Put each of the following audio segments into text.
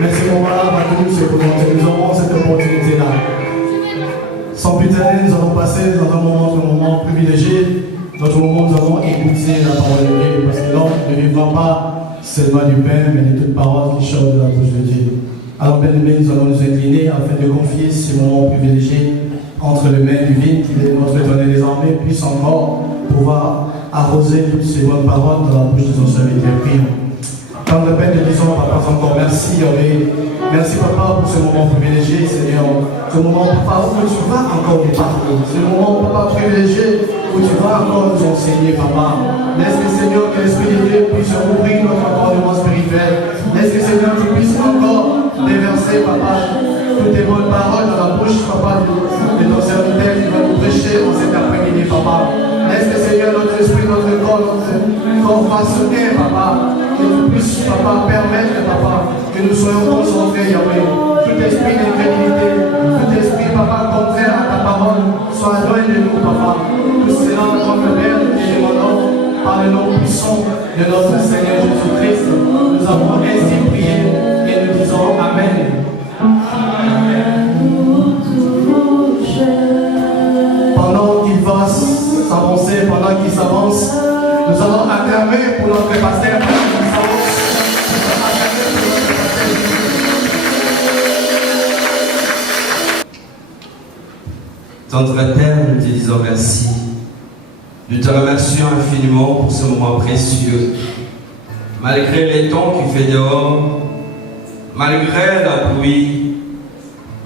Merci mon malade, à nous, c'est pour nous aurons cette opportunité-là. Sans plus tarder, nous allons passer dans notre moment privilégié, notre moment où nous allons écouter la parole de Dieu, parce que l'homme ne vivra pas seulement du pain, mais de toute parole qui sort de la bouche de Dieu. Alors, bien-aimés, nous allons nous incliner afin de confier ce moment privilégié entre les mains divines qui est notre éternel désormais, puisse encore pouvoir arroser toutes ces bonnes paroles dans la bouche de son serviteur. Prions. Dans le Père, nous disons, Papa, encore merci, Yahvé. Merci, Papa, pour ce moment privilégié, Seigneur. Ce moment, Papa, où tu vas encore nous parler. Ce moment, Papa, privilégié, où tu vas encore nous enseigner, Papa. Laisse que, Seigneur, que l'Esprit de Dieu puisse ouvrir notre entendement spirituel. Laisse que, Seigneur, tu puisses encore déverser, Papa, toutes tes bonnes paroles dans la bouche, Papa, de ton serviteur qui va nous prêcher en cet après-midi, Papa. Laisse que, Seigneur, notre esprit, notre corps façonné, Papa, que tu puisses, Papa, permettre, Papa, que nous soyons concentrés, Yahweh. Tout esprit d'incrédulité, tout esprit, Papa, contraire à ta parole, soit loin de nous, Papa. Tout cela, notre Père, nous te demandons, par le nom puissant de notre Seigneur Jésus-Christ, nous avons ainsi prié et nous disons Amen. Pendant qu'il va s'avancer, pendant qu'il s'avance, nous allons acclamer pour notre pasteur. Tendre Père, nous te disons merci. Nous te remercions infiniment pour ce moment précieux. Malgré les temps qu'il fait dehors, malgré la pluie,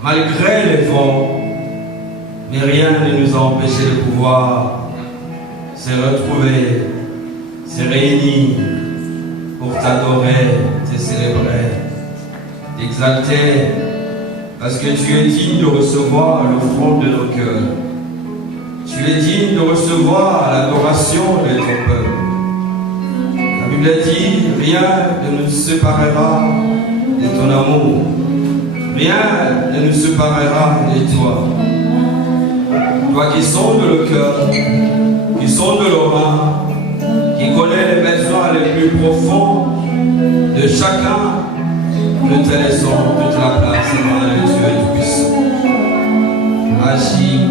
malgré les vents, mais rien ne nous a empêché de pouvoir se retrouver, se réunir pour t'adorer, te célébrer, t'exalter, parce que tu es digne de recevoir le front de nos cœurs. Tu es digne de recevoir l'adoration de ton peuple. La Bible dit, rien ne nous séparera de ton amour. Rien ne nous séparera de toi. Toi qui sondes le cœur, qui sondes le rein, qui connais les besoins les plus profonds de chacun, nous te laissons toute la place, Seigneur, le Dieu est puissant. Agis,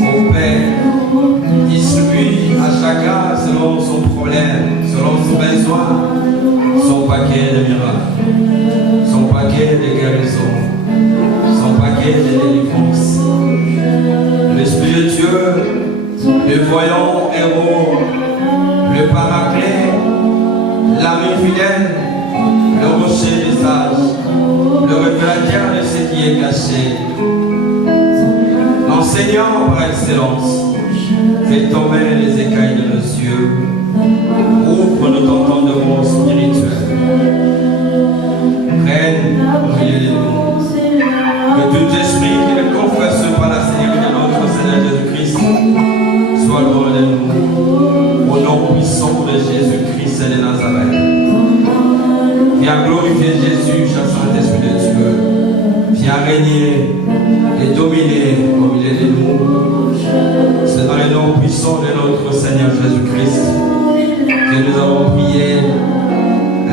ô Père, distribue à chacun selon son problème, selon son besoin, son paquet de miracles, son paquet de guérison, son paquet de délivrance. L'Esprit de Dieu, le voyant héros, le paraclet, l'ami fidèle, le rocher des sages, le révélateur de ce qui est caché, l'enseignant par excellence, fais tomber les écailles de nos yeux, ouvre notre entendement spirituel, règne au milieu de nous, que tout esprit qui ne confesse pas la Seigneur de notre Seigneur Jésus-Christ soit loin de nous, au nom puissant de Jésus-Christ de Nazareth. Viens glorifier Jésus, cher Saint-Esprit de Dieu. Viens régner et dominer au milieu de nous. C'est dans le nom puissant de notre Seigneur Jésus-Christ que nous avons prié.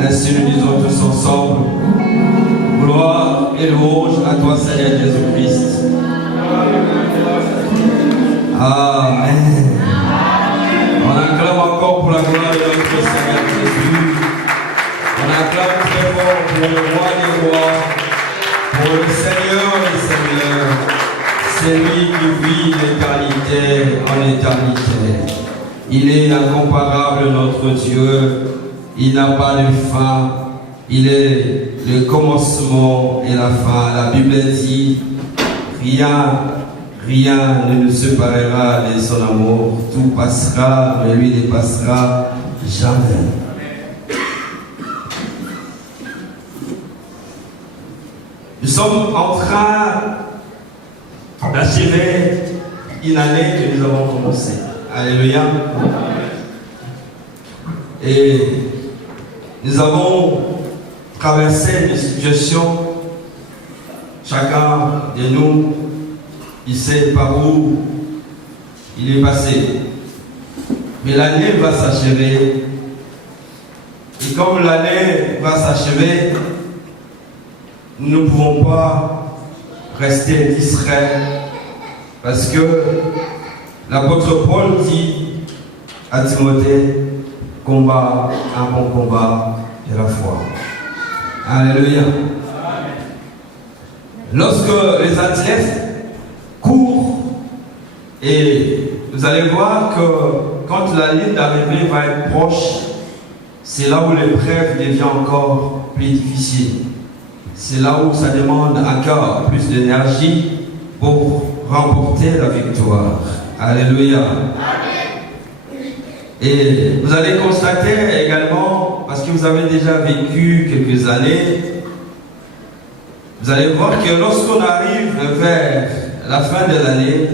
Ainsi nous disons tous ensemble. Gloire et louange à toi, Seigneur Jésus-Christ. Amen. On acclame encore pour la gloire de notre Seigneur Jésus. On acclame très fort pour le roi des rois, pour le Seigneur des seigneurs. C'est lui qui vit d'éternité en éternité. Il est incomparable, notre Dieu. Il n'a pas de fin. Il est le commencement et la fin. La Bible dit, rien ne nous séparera de son amour. Tout passera, mais lui ne passera jamais. Nous sommes en train d'achever une année que nous avons commencée. Alléluia. Et nous avons traversé des situations. Chacun de nous, il sait par où il est passé. Mais l'année va s'achever. Et comme l'année va s'achever, nous ne pouvons pas rester discrets parce que l'apôtre Paul dit à Timothée, combat un bon combat de la foi. Alléluia. Lorsque les athlètes courent, et vous allez voir que quand la ligne d'arrivée va être proche, c'est là où l'épreuve devient encore plus difficile. C'est là où ça demande encore plus d'énergie pour remporter la victoire. Alléluia. Et vous allez constater également, parce que vous avez déjà vécu quelques années, vous allez voir que lorsqu'on arrive vers la fin de l'année,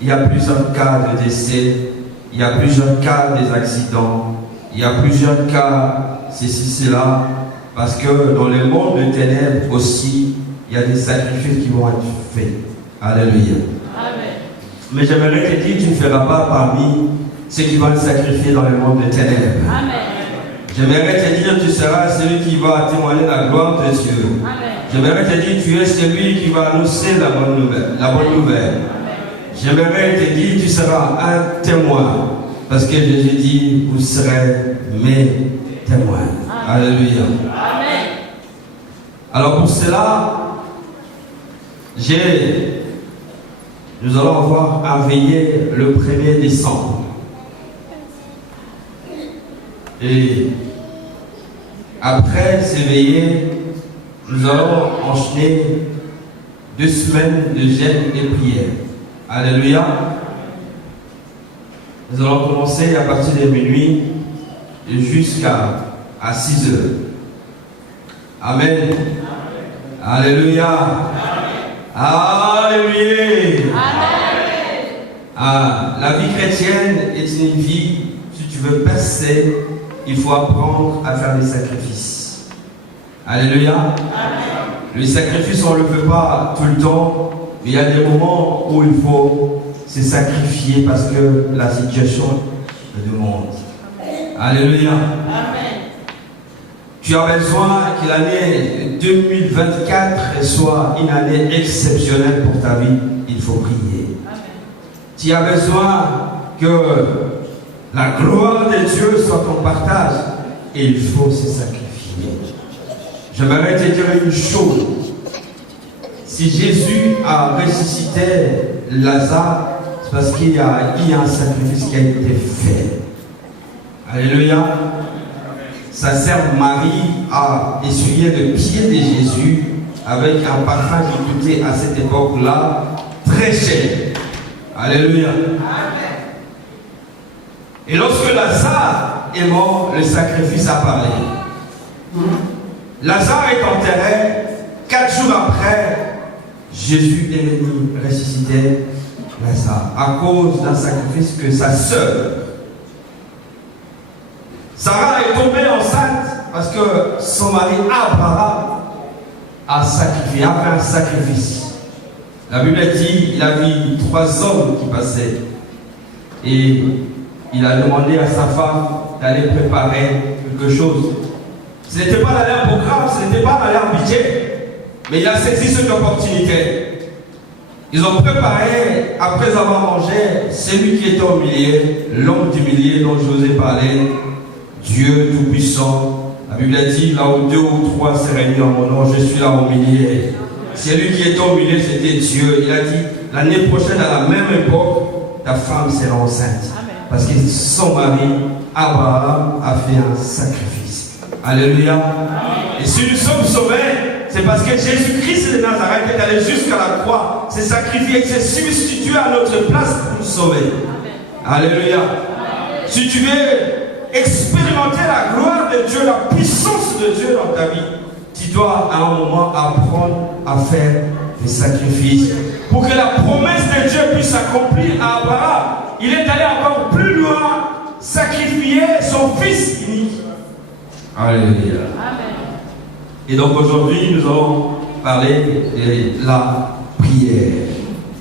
il y a plusieurs cas de décès, il y a plusieurs cas des accidents, il y a plusieurs cas, ceci, cela, parce que dans le monde de ténèbres aussi, il y a des sacrifices qui vont être faits. Alléluia. Amen. Mais j'aimerais te dire, tu ne feras pas parmi ceux qui vont être sacrifiés dans le monde de ténèbres. Amen. J'aimerais te dire, tu seras celui qui va témoigner la gloire de Dieu. Amen. J'aimerais te dire, tu es celui qui va annoncer la bonne nouvelle. J'aimerais te dire, tu seras un témoin. Parce que Jésus dit, vous serez mes témoins. Amen. Alléluia. Amen. Alors pour cela, nous allons avoir un veillée le 1er décembre. Et après ces veillées, nous allons enchaîner 2 semaines de jeûne et prière. Alléluia. Nous allons commencer à partir de minuit jusqu'à 6 heures. Amen. Alléluia. Alléluia. La vie chrétienne est une vie, si tu veux percer, il faut apprendre à faire des sacrifices. Alléluia. Les sacrifices, on ne le fait pas tout le temps, mais il y a des moments où il faut se sacrifier parce que la situation le demande. Alléluia. Tu as besoin que l'année 2024 soit une année exceptionnelle pour ta vie. Il faut prier. Tu as besoin que la gloire de Dieu soit ton partage. Et il faut se sacrifier. J'aimerais te dire une chose. Si Jésus a ressuscité Lazare, c'est parce qu'il y a un sacrifice qui a été fait. Alléluia. Sa sœur Marie a essuyé le pied de Jésus avec un parfum qui coûtait à cette époque-là très cher. Alléluia. Et lorsque Lazare est mort, le sacrifice a parlé. Lazare est enterré. 4 jours après, Jésus est venu ressusciter Lazare à cause d'un sacrifice que sa sœur, Sarah, est tombée enceinte parce que son mari Abraham a sacrifié, a fait un sacrifice. La Bible dit il a vu 3 hommes qui passaient et il a demandé à sa femme d'aller préparer quelque chose. Ce n'était pas dans leur programme, ce n'était pas dans leur budget, mais il a saisi cette opportunité. Ils ont préparé, après avoir mangé, celui qui était au milieu, l'homme du milieu dont je vous ai parlé, Dieu Tout-Puissant. La Bible dit, là où 2 ou 3 se réunissent en mon nom, je suis là au milieu. Celui qui était au milieu, c'était Dieu. Il a dit, l'année prochaine, à la même époque, ta femme sera enceinte. Amen. Parce que son mari, Abraham, a fait un sacrifice. Alléluia. Amen. Et si nous sommes sauvés, c'est parce que Jésus-Christ de Nazareth est allé jusqu'à la croix, s'est sacrifié, s'est substitué à notre place pour nous sauver. Amen. Alléluia. Amen. Si tu veux expérimenter la gloire de Dieu, la puissance de Dieu dans ta vie, tu dois à un moment apprendre à faire des sacrifices pour que la promesse de Dieu puisse s'accomplir à Abraham. Il est allé encore plus loin, sacrifier son fils unique. Alléluia. Amen. Et donc aujourd'hui, nous allons parler de la prière.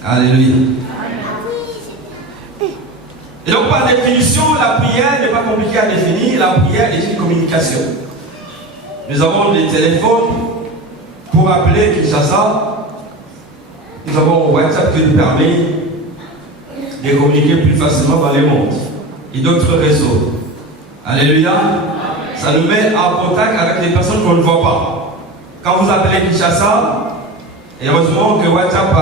Alléluia. Et donc, par définition, la prière n'est pas compliquée à définir. La prière est une communication. Nous avons des téléphones pour appeler Kinshasa, nous avons WhatsApp qui nous permet de communiquer plus facilement dans les mondes et d'autres réseaux. Alléluia. Ça nous met en contact avec des personnes qu'on ne voit pas. Quand vous appelez Kinshasa, et heureusement que WhatsApp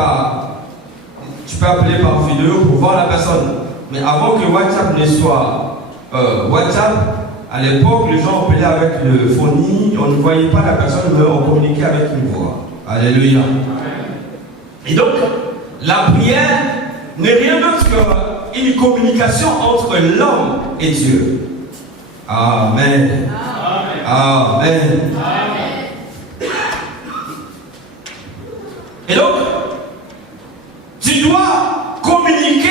tu peux appeler par vidéo pour voir la personne. Mais avant que WhatsApp ne soit WhatsApp, à l'époque, les gens appelaient avec le phonie, on ne voyait pas la personne, mais on communiquait avec une voix. Alléluia. Et donc, la prière n'est rien d'autre qu'une communication entre l'homme et Dieu. Amen. Amen. Amen. Et donc, tu dois communiquer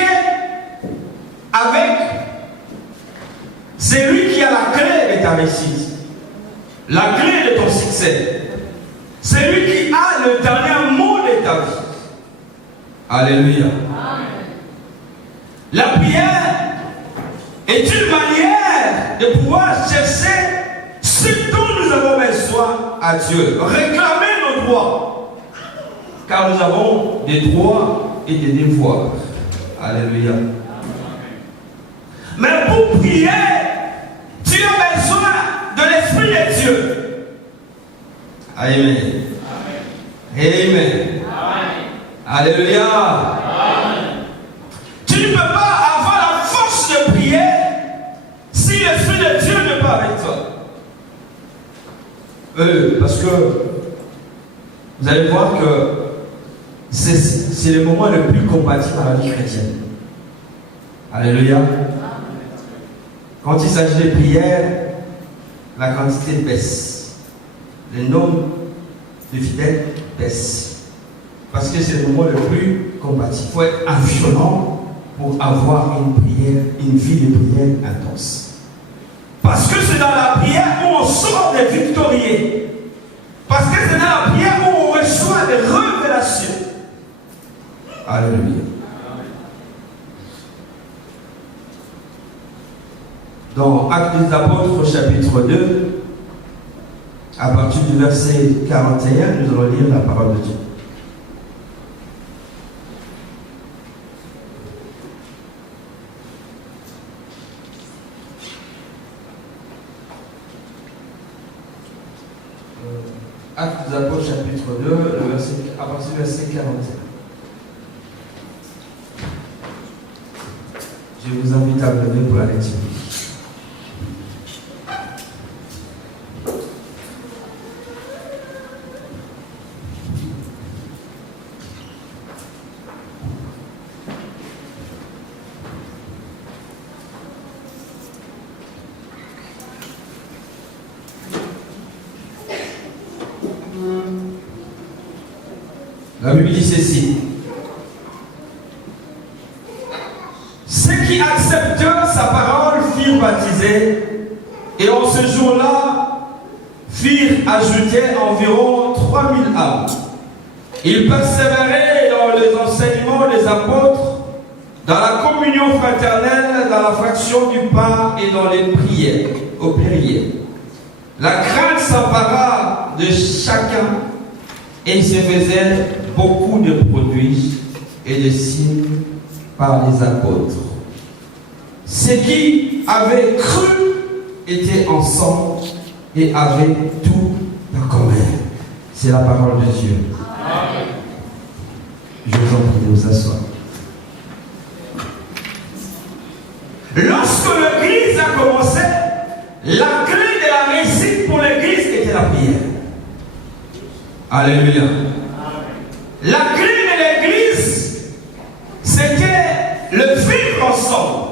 avec celui qui a la clé de ta réussite, la clé de ton succès, celui qui a le dernier mot de ta vie. Alléluia. Amen. La prière est une manière de pouvoir chercher ce dont nous avons besoin à Dieu, réclamer nos droits, car nous avons des droits et des devoirs. Alléluia. Mais pour prier, tu as besoin de l'Esprit de Dieu. Amen. Amen. Alléluia. Tu ne peux pas avoir la force de prier si l'Esprit de Dieu n'est pas avec toi. Parce que vous allez voir que c'est le moment le plus compatible à la vie chrétienne. Alléluia. Quand il s'agit de prière, la quantité baisse. Le nombre de fidèles baisse. Parce que c'est le moment le plus compatible. Il faut être violent pour avoir une prière, une vie de prière intense. Parce que c'est dans la prière où on sort des victorieux. Parce que c'est dans la prière où on reçoit des révélations. Alléluia. Dans Actes des Apôtres, chapitre 2, à partir du verset 41, nous allons lire la parole de Dieu. Actes des Apôtres, chapitre 2, à partir du verset 41. Je vous invite à lever pour la lecture. La Bible dit ceci. Ceux qui acceptèrent sa parole furent baptisés, et en ce jour-là firent ajouter environ 3000 âmes. Ils persévéraient dans les enseignements des apôtres, dans la communion fraternelle, dans la fraction du pain et dans les prières, aux prières. La crainte s'empara de chacun et il se faisait beaucoup de produits et de signes par les apôtres. Ceux qui avaient cru étaient ensemble et avaient tout en commun. C'est la parole de Dieu. Amen. Je vous en prie de vous asseoir. Lorsque l'Église a commencé, la clé de la réussite pour l'Église était la prière. Alléluia. La clé de l'Église, c'était le vivre ensemble.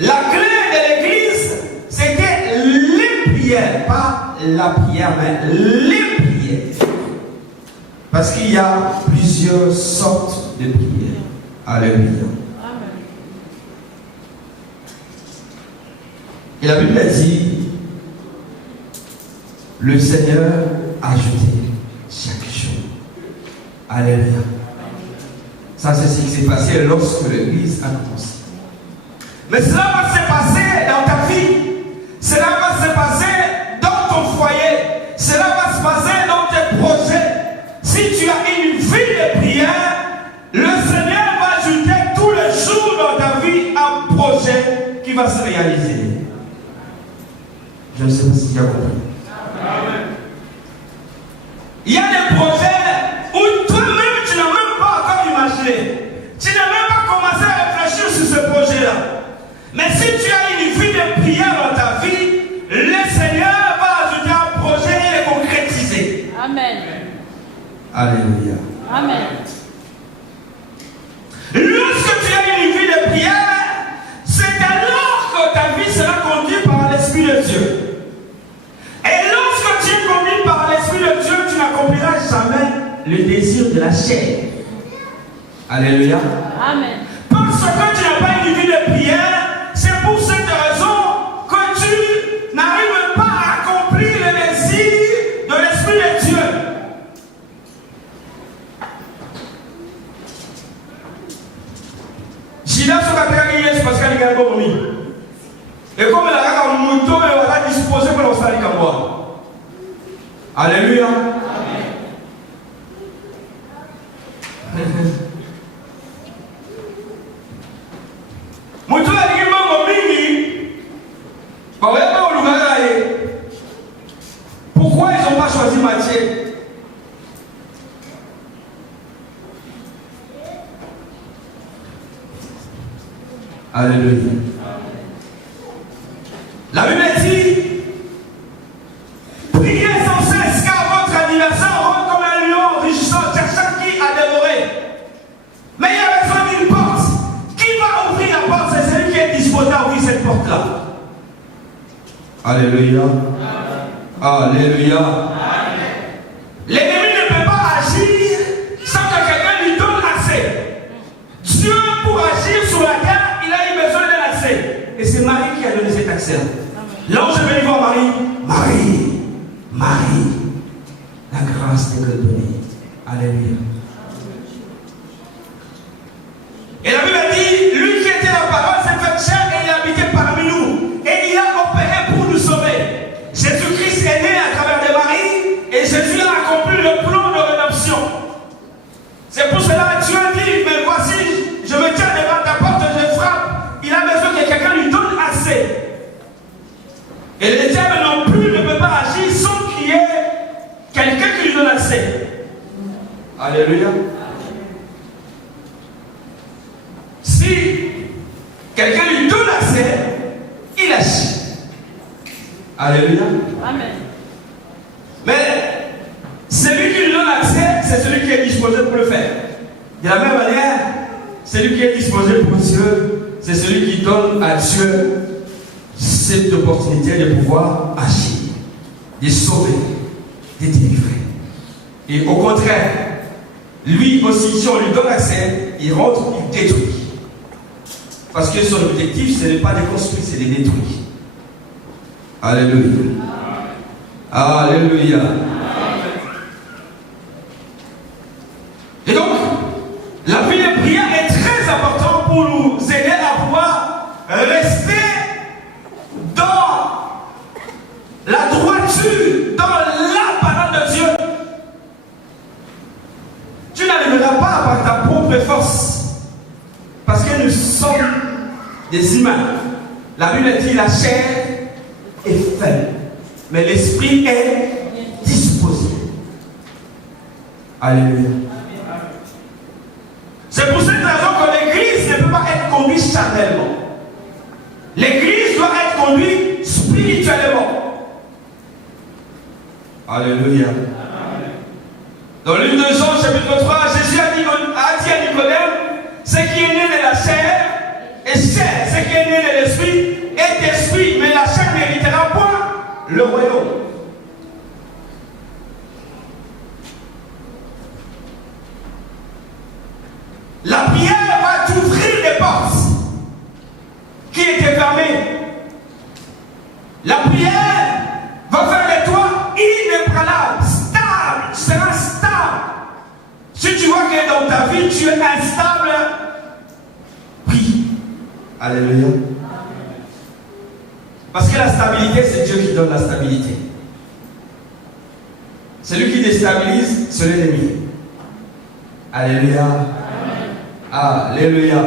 La clé de l'Église, c'était les prières. Pas la prière, mais les prières. Parce qu'il y a plusieurs sortes de prières. Alléluia. Et la Bible dit, le Seigneur a ajouté chaque jour. Alléluia. Ça, c'est ce qui s'est passé lorsque l'Église a commencé. Mais cela va se passer dans ta vie. Cela va se passer dans ton foyer. Cela va se passer dans tes projets. va se réaliser. Je ne sais pas si tu as compris. Il y a des projets où toi-même tu n'as même pas encore imaginé. Tu n'as même pas commencé à réfléchir sur ce projet-là. Mais si tu as une vie de prière dans ta vie, le Seigneur va ajouter un projet et le concrétiser. Amen. Alléluia. Amen. Lorsque tu as une vie de prière, c'est alors que ta vie sera conduite par l'Esprit de Dieu. Et lorsque tu es conduit par l'Esprit de Dieu, tu n'accompliras jamais le désir de la chair. Alléluia. Amen. Parce que tu n'as pas une vie de prière, c'est pour cette raison que tu n'arrives pas à accomplir le désir de l'Esprit de Dieu. Jida sokataka Yesu parce qu'il y a un bon ami. Et comme la raka muto et va disposer pour le salut comme moi. Alléluia. Muto alingi mambo mingi. Baweba olugara ye. Pourquoi ils n'ont pas choisi Matthieu? Alléluia. La Bible dit, priez sans cesse car votre adversaire rôde comme un lion rugissant, cherchant qui a dévoré. Mais il y a besoin d'une porte. Qui va ouvrir la porte? C'est celui qui est disposé à ouvrir cette porte-là. Alléluia. Alléluia. L'ennemi ne peut pas agir sans que quelqu'un lui donne accès. Dieu, pour agir sur la terre, il a eu besoin d'un accès. Et c'est Marie qui a donné cet accès-là. L'ange est venu voir Marie. Marie, Marie, la grâce t'est donnée. Alléluia. Et la Bible dit, lui qui était la parole s'est fait chair et il a habité parmi nous. Et il a opéré pour nous sauver. Jésus-Christ est né à travers de Marie et Jésus a accompli le plan de rédemption. C'est pour cela que Dieu dit, mais voici, je me tiens devant ta porte, je frappe. Il a besoin que quelqu'un lui donne accès. Et le diable non plus ne peut pas agir sans qu'il y ait quelqu'un qui lui donne accès. Alléluia. Si quelqu'un lui donne accès, il agit. Alléluia. Amen. Mais celui qui lui donne accès, c'est celui qui est disposé pour le faire. De la même manière, celui qui est disposé pour Dieu, c'est celui qui donne à Dieu cette opportunité de pouvoir agir, de sauver, de délivrer. Et au contraire, lui aussi, si on lui donne accès, il rentre, il détruit. Parce que son objectif, ce n'est pas de construire, c'est de détruire. Alléluia. Alléluia. Et donc, la vie de prière est très importante pour nous aider à pouvoir rester dans la droiture, dans la parole de Dieu. Tu n'arriveras pas par ta propre force, parce que nous sommes des humains. La Bible dit la chair est faible, mais l'esprit est disposé. Alléluia. C'est pour cette raison que l'église ne peut pas être conduite charnellement. L'église doit être conduite spirituellement. Alléluia. Dans l'une de Jean, chapitre 3, Jésus a dit à Nicodème, ce qui est né de la chair est chair, ce qui est né de l'esprit est esprit, mais la chair n'héritera point le royaume. La prière va t'ouvrir des portes qui étaient fermées. La prière va faire de toi inébranlable, stable. Tu seras stable. Si tu vois que dans ta vie tu es instable, prie. Alléluia. Parce que la stabilité, c'est Dieu qui donne la stabilité. Celui qui déstabilise, c'est l'ennemi. Alléluia. Alléluia.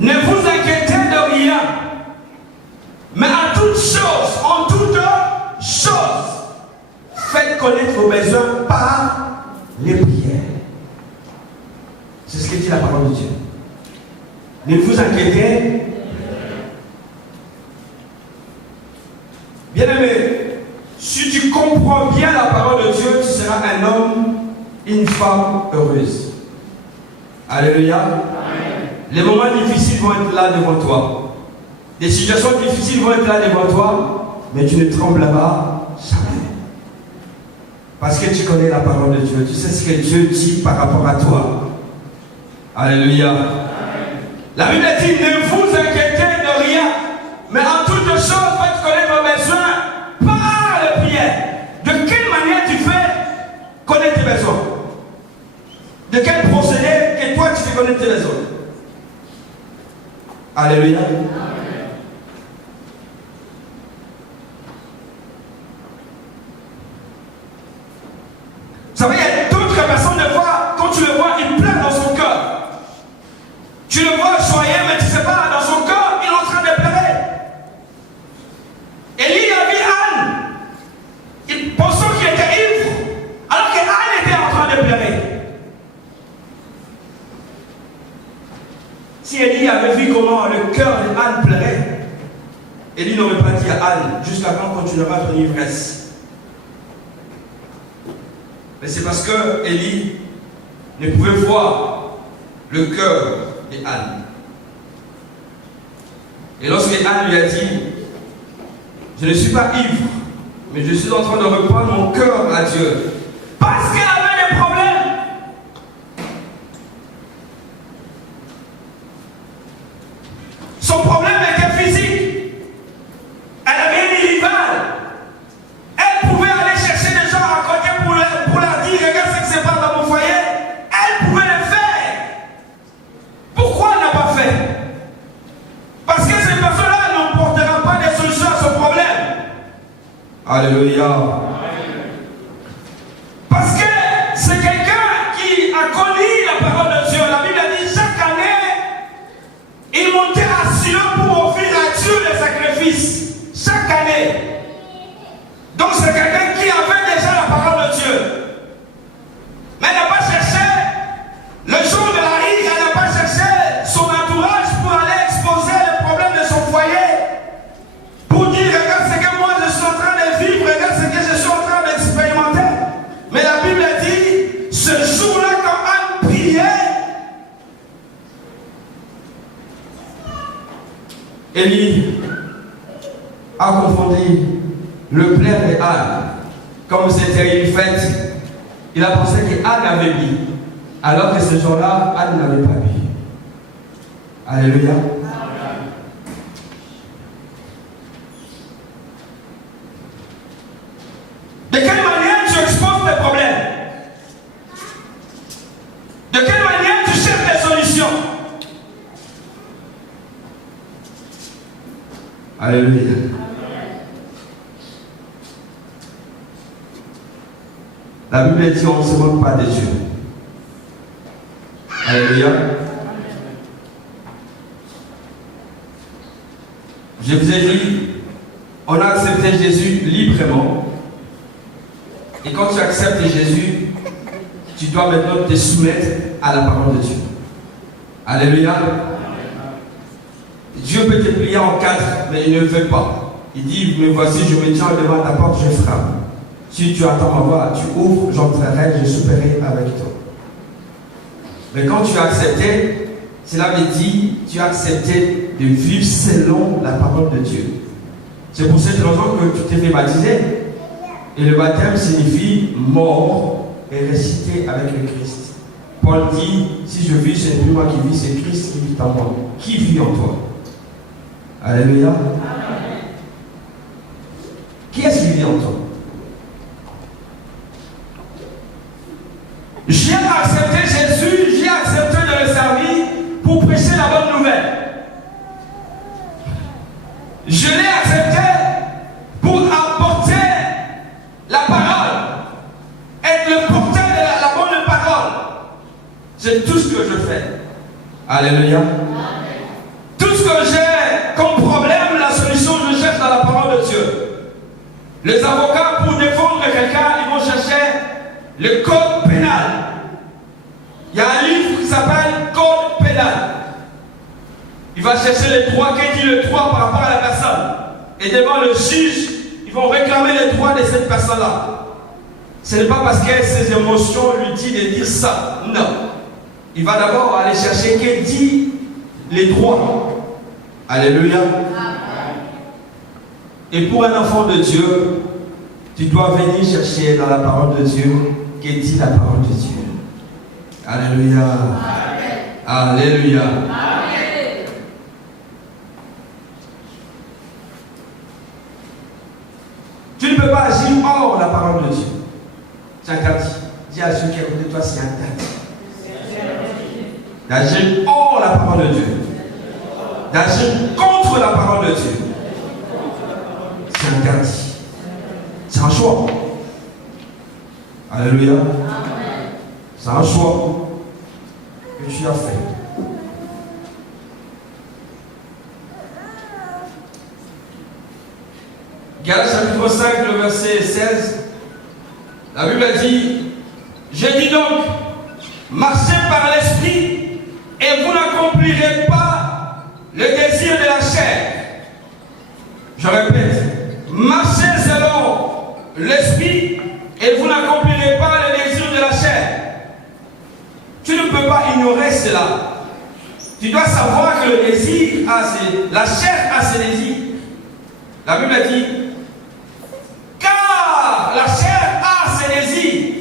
Ne vous inquiétez de rien, mais à toute chose, en toute chose, faites connaître vos besoins par les prières. C'est ce que dit la parole de Dieu. Ne vous inquiétez. Bien-aimé, si tu comprends bien la parole de Dieu, tu seras un homme, une femme heureuse. Alléluia. Amen. Les moments difficiles vont être là devant toi. Les situations difficiles vont être là devant toi, mais tu ne trembleras jamais. Parce que tu connais la parole de Dieu. Tu sais ce que Dieu dit par rapport à toi. Alléluia. Amen. La Bible dit, ne vous inquiétez de rien, mais en toutes choses, faites connaître vos besoins par la prière. De quelle manière tu fais connaître tes besoins? De quel procédé que toi tu fais connaître tes besoins? Alléluia. Amen. Vous savez, il y a d'autres personnes, de fois, quand tu le vois, il pleure dans son cœur. Tu le vois joyeux, mais tu ne sais pas, dans son cœur, il est en train de pleurer. Élie a vu Anne. Il pensait qu'il était ivre, alors que Anne était en train de pleurer. Si Élie avait vu comment le cœur d'Anne pleurait, Élie n'aurait pas dit à Anne, jusqu'à quand continuera ton ivresse. Mais c'est parce que Élie ne pouvait voir le cœur d'Anne. Et lorsque Anne lui a dit, je ne suis pas ivre, mais je suis en train de reprendre mon cœur à Dieu, parce qu'elle avait des problèmes. Son problème était physique. Elle avait une rivale. Elle pouvait aller chercher des gens à côté pour leur dire, regarde ce qui se passe dans mon foyer. Elle pouvait le faire. Pourquoi elle n'a pas fait? Parce que ces personnes-là n'apporteront pas de solution à son problème. Alléluia. Parce que c'est quelqu'un qui a connu la parole de Dieu. La Bible dit chaque année, il montait à Sion pour offrir à Dieu les sacrifices. Chaque année. Donc c'est quelqu'un qui avait déjà la parole de Dieu. Mais elle n'a pas cherché le jour de la rue, elle n'a pas cherché son entourage pour aller exposer les problèmes de son foyer. Pour dire, regarde ce que moi je suis en train de vivre, regarde ce que je suis en train d'expérimenter. Mais la Bible dit, ce jour-là, quand Anne priait, Élie a confondu le plaire de Anne. Comme c'était une fête, il a pensé qu'Anne avait bu, alors que ce jour-là, Anne n'avait pas bu. Alléluia. De quelle manière tu exposes tes problèmes? De quelle manière tu cherches des solutions? Alléluia. La Bible dit on ne se moque pas de Dieu. Alléluia. Je vous ai dit, on a accepté Jésus librement. Et quand tu acceptes Jésus, tu dois maintenant te soumettre à la parole de Dieu. Alléluia. Dieu peut te plier en quatre, mais il ne le fait pas. Il dit, me voici, je me tiens devant ta porte, je frappe. Si tu attends ma voix, tu ouvres, j'entrerai, je souperai avec toi. Mais quand tu as accepté, cela veut dire, tu as accepté de vivre selon la parole de Dieu. C'est pour cette raison que tu t'es fait baptiser. Et le baptême signifie mort et ressuscité avec le Christ. Paul dit, si je vis, ce n'est plus moi qui vis, c'est Christ qui vit en moi. Qui vit en toi? Alléluia. Amen. Qui est-ce qui vit en toi? J'ai accepté Jésus, j'ai accepté de le servir pour prêcher la bonne nouvelle. Je l'ai accepté pour apporter la parole, être le porteur de la bonne parole. C'est tout ce que je fais. Alléluia. Amen. Les avocats, pour défendre quelqu'un, ils vont chercher le code pénal. Il y a un livre qui s'appelle Code pénal. Il va chercher les droits, qu'est-ce dit le droit par rapport à la personne. Et devant le juge, ils vont réclamer les droits de cette personne-là. Ce n'est pas parce que ses émotions lui disent de dire ça. Non. Il va d'abord aller chercher qu'est-ce dit les droits. Alléluia. Et pour un enfant de Dieu, tu dois venir chercher dans la parole de Dieu qu'est dit la parole de Dieu. Alléluia. Amen. Alléluia. Amen. Tu ne peux pas agir hors la parole de Dieu. C'est interdit. Dis à ceux qui est à côté de toi, c'est interdit. D'agir hors la parole de Dieu. D'agir contre la parole de Dieu. C'est interdit. C'est un choix. Alléluia. C'est un choix que tu as fait. Galates chapitre 5, le verset 16. La Bible dit, je dis donc, marchez par l'esprit et vous n'accomplirez pas le désir de la chair. Je répète, marchez selon l'esprit et vous n'accomplirez pas le désir de la chair. Tu ne peux pas ignorer cela. Tu dois savoir que le désir la chair a ses désirs. La Bible dit, car la chair a ses désirs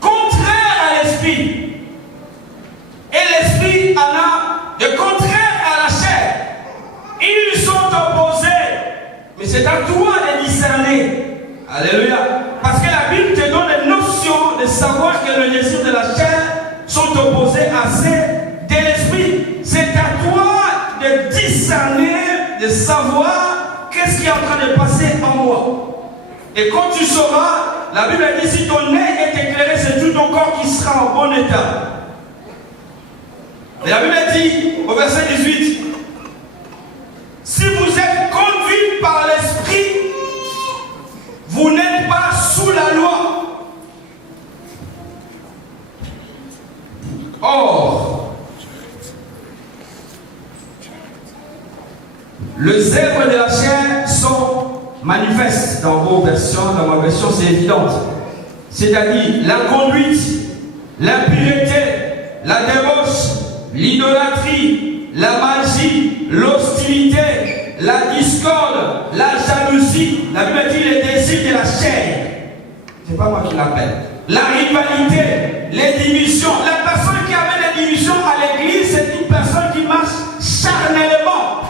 contraires à l'esprit. Et l'esprit en a de contraires à la chair. Ils sont opposés. Mais c'est à toi de discerner. Alléluia. Parce que la Bible te donne une notion de savoir que le désir de la chair sont opposés à ceux de l'esprit. C'est à toi de discerner, de savoir qu'est-ce qui est en train de passer en moi. Et quand tu sauras, la Bible dit, si ton nez est éclairé, c'est tout ton corps qui sera en bon état. Et la Bible dit, au verset 18, si vous êtes conduits par l'esprit, vous n'êtes pas sous la loi. Or, les œuvres de la chair sont manifestes dans vos versions, dans ma version c'est évident. C'est-à-dire l'inconduite, l'impureté, la débauche, l'idolâtrie, la magie, l'hostilité, la discorde, la jalousie. La Bible dit les désirs de la chair. C'est pas moi qui l'appelle. La rivalité, les divisions. La personne qui amène les divisions à l'église, c'est une personne qui marche charnellement.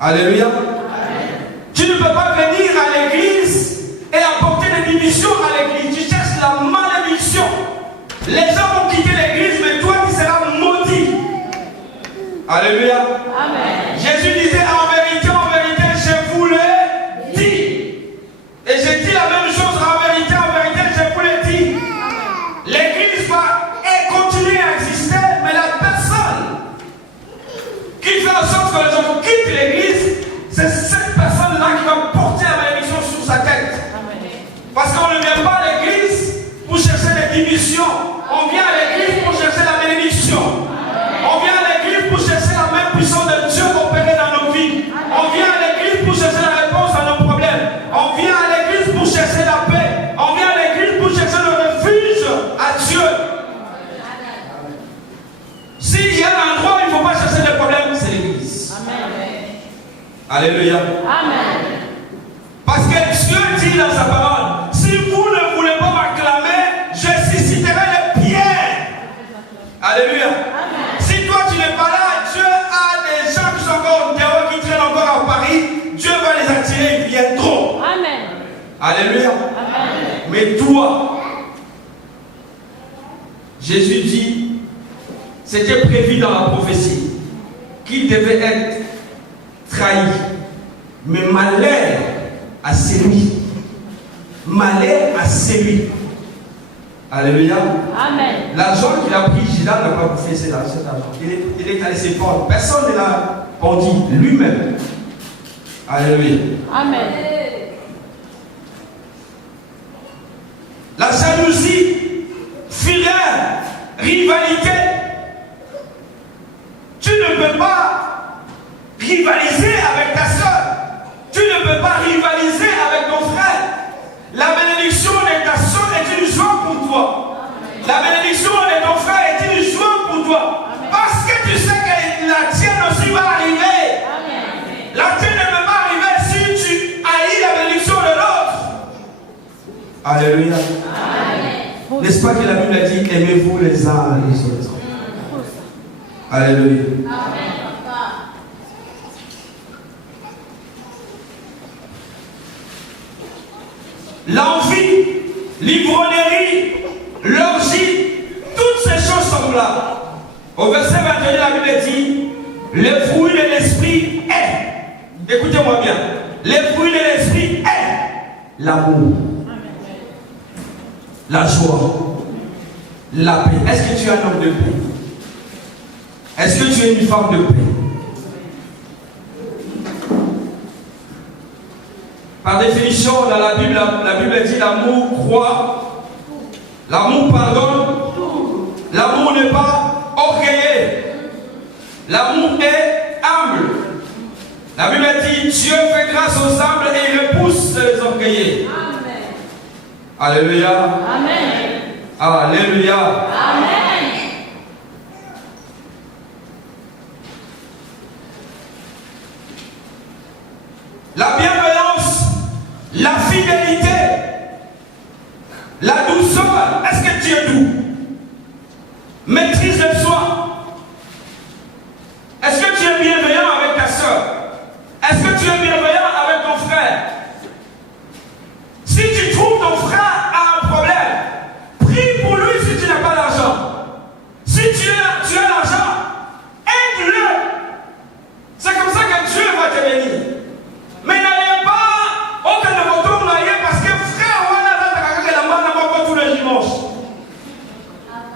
Alléluia. Tu ne peux pas venir à l'église et apporter des divisions à l'église. Tu cherches la malédiction. Les gens vont quitter l'église, mais toi tu seras maudit. Alléluia. Amen. Jésus disait en vérité, je vous le dis. Et je dis la même chose en vérité, je vous le dis. L'église va continuer à exister, mais la personne qui fait en sorte que les gens quittent l'église, c'est cette personne-là qui va porter la malédiction sur sa tête. Parce qu'on ne vient pas à l'église pour chercher des divisions. On vient à l'église pour chercher la bénédiction. On vient à l'église pour chercher la main puissante de Dieu opérée dans nos vies. On vient à l'église pour chercher la réponse à nos problèmes. On vient à l'église pour chercher la paix. On vient à l'église pour chercher le refuge à Dieu. S'il y a un endroit où il ne faut pas chercher des problèmes, c'est l'église. Alléluia. Amen. Parce que Dieu dit dans sa parole, si vous ne voulez pas m'acclamer, je susciterai les pierres. Alléluia. Amen. Si toi tu n'es pas là, Dieu a des gens qui sont encore au dehors, qui traînent encore à Paris, Dieu va les attirer, ils viendront. Amen. Alléluia. Amen. Mais toi, Jésus dit, c'était prévu dans la prophétie, qu'il devait être trahi. Mais malheur à celui. Malheur à celui. Alléluia. Amen. L'argent qu'il a pris, Judas n'a pas bouffé cet argent. Il est allé se prendre. Personne ne l'a pendu, lui-même. Alléluia. Amen. rivaliser avec ta soeur. Tu ne peux pas rivaliser avec ton frère. La bénédiction de ta soeur est une joie pour toi. La bénédiction de ton frère est une joie pour toi. Parce que tu sais que la tienne aussi va arriver. La tienne ne peut pas arriver si tu haïs la bénédiction de l'autre. Alléluia. N'est-ce pas que la Bible a dit aimez-vous les uns les autres. Alléluia. L'envie, l'ivrognerie, l'orgie, toutes ces choses semblables. Au verset 21, la Bible dit le fruit de l'esprit est, écoutez-moi bien, le fruit de l'esprit est l'amour, la joie, la paix. Est-ce que tu es un homme de paix? Est-ce que tu es une femme de paix? Par définition, dans la Bible dit l'amour croit, l'amour pardonne, l'amour n'est pas orgueilleux, l'amour est humble. La Bible dit Dieu fait grâce aux humbles et il repousse les orgueilleux. Amen. Alléluia. Amen. Alléluia. Amen. La bienveillance, la fidélité, la douceur. Est-ce que tu es doux? Maîtrise de soi. Est-ce que tu es bienveillant avec ta soeur? Est-ce que tu es bienveillant avec ton frère? Si tu trouves ton frère a un problème, prie pour lui si tu n'as pas d'argent. Si tu as l'argent, aide-le. C'est comme ça que Dieu va te bénir. Mais n'allez pas au cas de votre marié parce que frère, on a la tous les dimanches.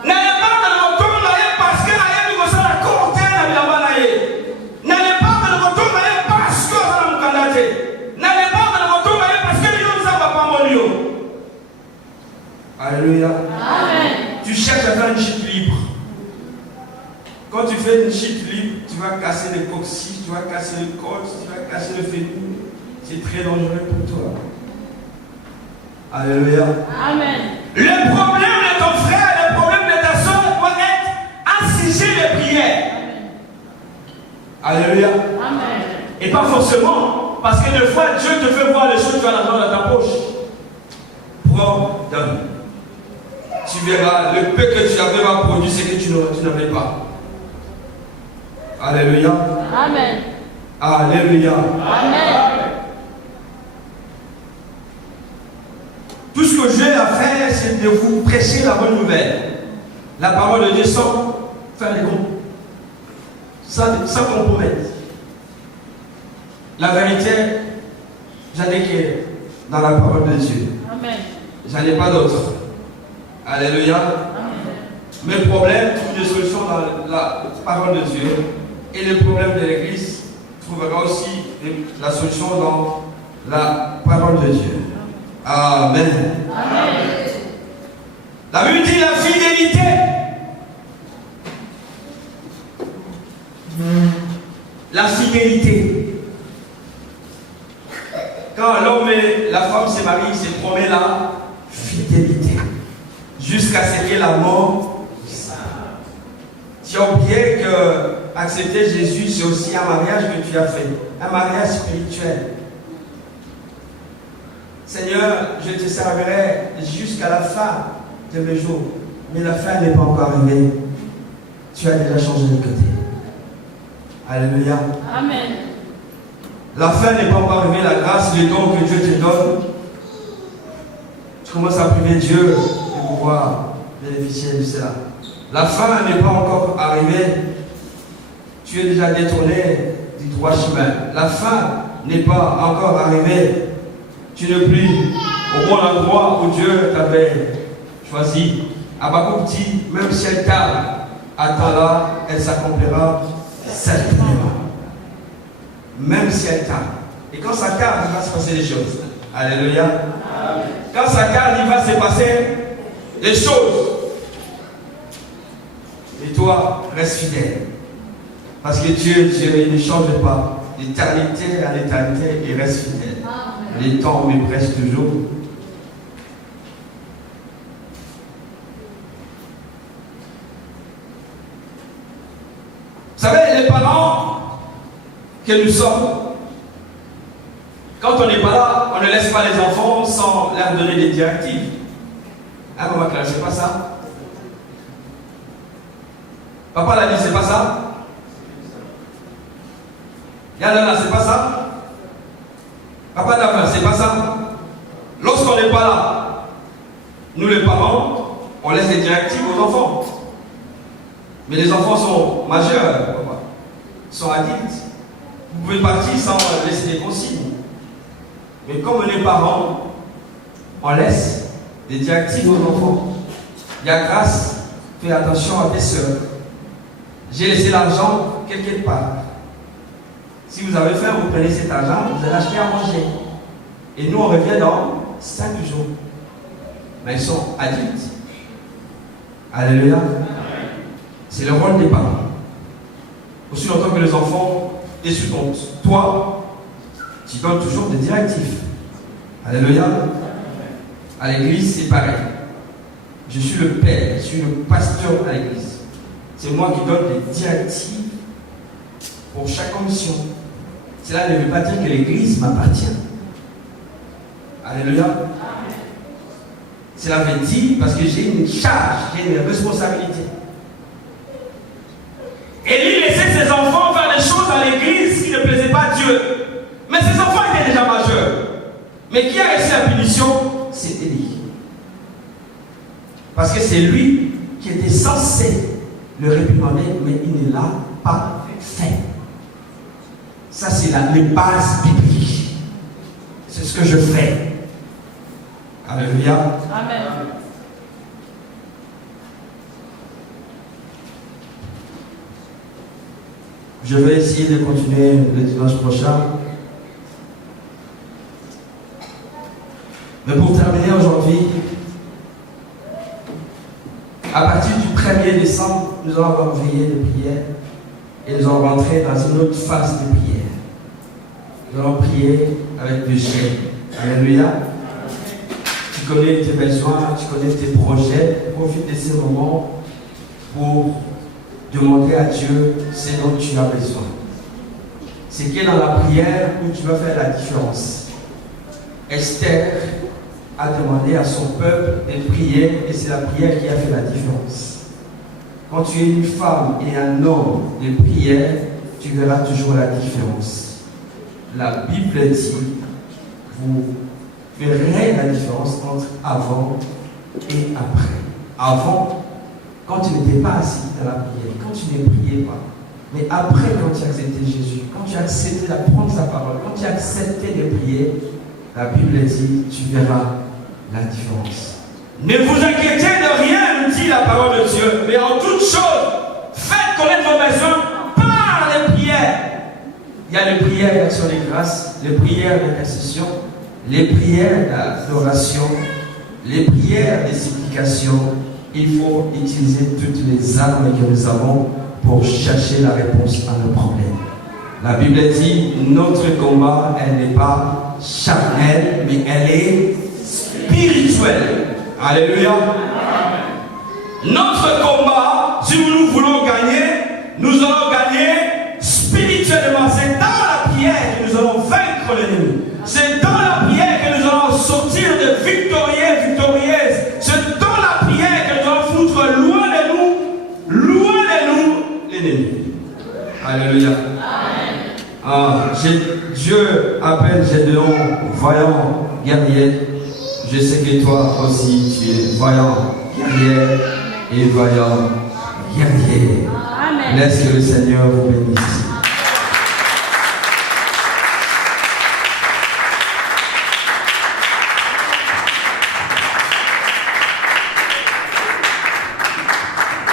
N'allez pas dans votre marié parce que n'allez pas dans la cour de la mariée. N'allez pas dans votre marié parce que vous avez un candidat. N'allez pas dans votre marié parce que nous ne savons pas mon lieu. Alléluia. Amen. Tu cherches à faire une chute libre. Quand tu fais une chute libre, tu vas casser le coccyx, tu vas casser le côte, tu vas casser le fémur. C'est très dangereux pour toi. Alléluia. Amen. Le problème de ton frère, le problème de ta soeur doit être un sujet de prière. Amen. Alléluia. Amen. Et pas forcément, parce que des fois Dieu te fait voir les choses, tu as l'argent dans ta poche. Prends, donne. Tu verras, le peu que tu avais va produire ce que tu n'avais pas. Alléluia. Amen. Alléluia. Amen. Tout ce que j'ai à faire, c'est de vous prêcher la bonne nouvelle. La parole de Dieu sans faire les comptes. Sans compromettre. La vérité, j'en ai que dans la parole de Dieu. Amen. J'en ai pas d'autre. Alléluia. Amen. Mes problèmes trouvent des solutions dans la parole de Dieu. Et les problèmes de l'Église trouvera aussi la solution dans la parole de Dieu. Amen. Amen. La Bible dit la fidélité. La fidélité. Quand l'homme et la femme se marient, il se promet la fidélité. Jusqu'à ce que la mort s'arrête. Tu as oublié que accepter Jésus, c'est aussi un mariage que tu as fait. Un mariage spirituel. Seigneur, je te servirai jusqu'à la fin de mes jours. Mais la fin n'est pas encore arrivée. Tu as déjà changé de côté. Alléluia. Amen. La fin n'est pas encore arrivée. La grâce, les dons que Dieu te donne. Tu commences à prier Dieu de pouvoir bénéficier de cela. La fin n'est pas encore arrivée. Tu es déjà détourné du droit chemin. La fin n'est pas encore arrivée. Tu n'es plus au bon endroit où Dieu t'avait choisi. Habakkuk dit, même si elle tarde, attends-la, elle s'accomplira certainement. Même si elle tarde. Et quand ça tarde, il va se passer des choses. Alléluia. Amen. Quand ça tarde, il va se passer des choses. Et toi, reste fidèle. Parce que Dieu, il ne change pas. d'éternité à l'éternité, il reste fidèle. Les temps me pressent toujours. Vous savez, les parents que nous sommes, quand on n'est pas là, on ne laisse pas les enfants sans leur donner des directives. Ah, maman Claire, c'est pas ça. Papa l'a dit, c'est pas ça. Yalana, c'est pas ça. Papa David, c'est pas ça. Lorsqu'on n'est pas là, nous les parents, on laisse des directives aux enfants. Mais les enfants sont majeurs, papa, sont adultes. Vous pouvez partir sans laisser des consignes. Mais comme on est parents, on laisse des directives aux enfants. Il y a grâce, fais attention à tes soeurs. J'ai laissé l'argent quelque part. Si vous avez faim, vous prenez cet argent, vous allez acheter à manger. Et nous, on revient dans 5 jours. Mais ils sont adultes. Alléluia. C'est le rôle des parents. Aussi longtemps que les enfants sont sous ton toit, tu donnes toujours des directives. Alléluia. À l'église, c'est pareil. Je suis le père, je suis le pasteur à l'église. C'est moi qui donne des directives pour chaque commission. Cela ne veut pas dire que l'église m'appartient. Alléluia. Cela veut dire parce que j'ai une charge, j'ai une responsabilité. Élie laissait ses enfants faire des choses à l'église qui ne plaisaient pas à Dieu. Mais ses enfants étaient déjà majeurs. Mais qui a reçu la punition? C'est Élie. Parce que c'est lui qui était censé le réprimander, mais il ne l'a pas fait. Ça, c'est les bases bibliques. C'est ce que je fais. Alléluia. Amen. Je vais essayer de continuer le dimanche prochain. Mais pour terminer aujourd'hui, à partir du 1er décembre, nous allons avoir une veillée de prière et nous allons rentrer dans une autre phase de prière. Nous allons prier avec le jeûne. Alléluia. Tu connais tes besoins, tu connais tes projets. Profite de ces moments pour demander à Dieu ce dont tu as besoin. C'est qui est dans la prière où tu vas faire la différence. Esther a demandé à son peuple de prier et c'est la prière qui a fait la différence. Quand tu es une femme et un homme de prière, tu verras toujours la différence. La Bible dit, vous verrez la différence entre avant et après. Avant, quand tu n'étais pas assis dans la prière, quand tu ne priais pas, mais après, quand tu as accepté Jésus, quand tu as accepté d'apprendre sa parole, quand tu as accepté de prier, la Bible dit, tu verras la différence. Ne vous inquiétez de rien, nous dit la parole de Dieu, mais en toute chose, faites connaître vos besoins par les prières. Il y a les prières d'action de grâce, les prières d'intercession, les prières d'adoration, les prières de supplication. Il faut utiliser toutes les armes que nous avons pour chercher la réponse à nos problèmes. La Bible dit, notre combat, elle n'est pas charnelle, mais elle est spirituelle. Alléluia. Notre combat, si nous voulons gagner, nous allons gagner spirituellement. C'est dans la prière que nous allons vaincre l'ennemi. C'est dans la prière que nous allons sortir de victorieux, victorieuses. C'est dans la prière que nous allons foutre loin de nous, l'ennemi. Alléluia. Dieu appelle Gédéon voyant guerrier. Je sais que toi aussi tu es voyant guerrier et voyant guerrier. Laisse que le Seigneur vous bénisse.